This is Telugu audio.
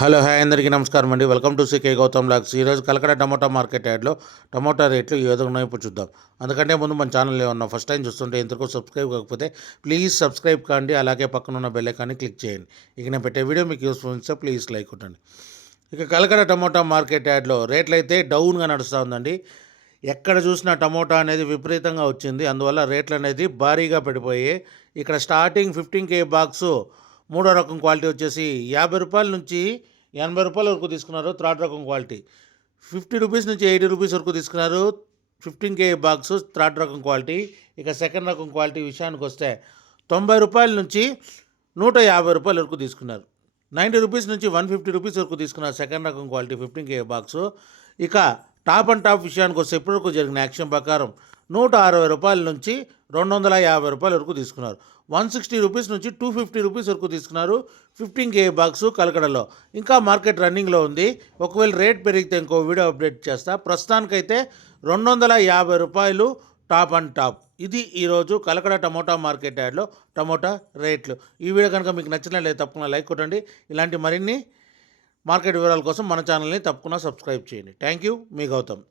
హలో హాయ్ అందరికీ నమస్కారం అండి. Welcome to CK Gautam logs. ఈరోజు కలకడ టమోటా మార్కెట్ యాడ్లో టమోటా రేట్లు ఏ విధంగా ఉన్నాయో ఇప్పుడు చూద్దాం. అందుకంటే ముందు మన ఛానల్ ఏమన్నా ఫస్ట్ టైం చూస్తుంటే ఇంతకు సబ్స్క్రైబ్ కాకపోతే ప్లీజ్ సబ్స్క్రైబ్ కాండి, అలాగే పక్కన ఉన్న బెల్ ఐకాన్ని క్లిక్ చేయండి. ఇక నేను పెట్టే వీడియో మీకు యూస్ఫుల్ ఇస్తే ప్లీజ్ లైక్ కొట్టండి. ఇక కలకడ టమోటా మార్కెట్ యాడ్లో రేట్లు అయితే డౌన్గా నడుస్తూ ఉందండి. ఎక్కడ చూసినా టమోటా అనేది విపరీతంగా వచ్చింది, అందువల్ల రేట్లు అనేది భారీగా పడిపోయాయి. ఇక్కడ స్టార్టింగ్ 15K బాక్సు మూడో రకం క్వాలిటీ వచ్చేసి 50 రూపాయల నుంచి 80 రూపాయల వరకు తీసుకున్నారు. థర్డ్ రకం క్వాలిటీ 50 రూపీస్ నుంచి 80 రూపీస్ వరకు తీసుకున్నారు. 15K బాక్స్ థర్డ్ రకం క్వాలిటీ. ఇక సెకండ్ రకం క్వాలిటీ విషయానికి వస్తే 90 రూపాయల నుంచి 150 రూపాయల వరకు తీసుకున్నారు. 90 రూపీస్ నుంచి 150 రూపీస్ వరకు తీసుకున్నారు సెకండ్ రకం క్వాలిటీ 15K బాక్సు. ఇక టాప్ అండ్ టాప్ విషయానికి వస్తే ఇప్పటివరకు జరిగిన యాక్షన్ ప్రకారం 160 రూపాయల నుంచి 250 రూపాయల వరకు తీసుకున్నారు. 160 రూపీస్ నుంచి 250 రూపీస్ వరకు తీసుకున్నారు 15K బాక్సు కలకడలో. ఇంకా మార్కెట్ రన్నింగ్లో ఉంది. ఒకవేళ రేట్ పెరిగితే ఇంకో వీడియో అప్డేట్ చేస్తా. ప్రస్తుతానికైతే 250 రూపాయలు టాప్ అండ్ టాప్. ఇది ఈరోజు కలకడ టమోటా మార్కెట్ యాడ్లో టమోటా రేట్లు. ఈ వీడియో కనుక మీకు నచ్చినట్లయితే తప్పకుండా లైక్ కొట్టండి. ఇలాంటి మరిన్ని మార్కెట్ వివరాల కోసం మన ఛానల్ని తప్పకుండా సబ్స్క్రైబ్ చేయండి. థ్యాంక్ యూ, మీ గౌతమ్.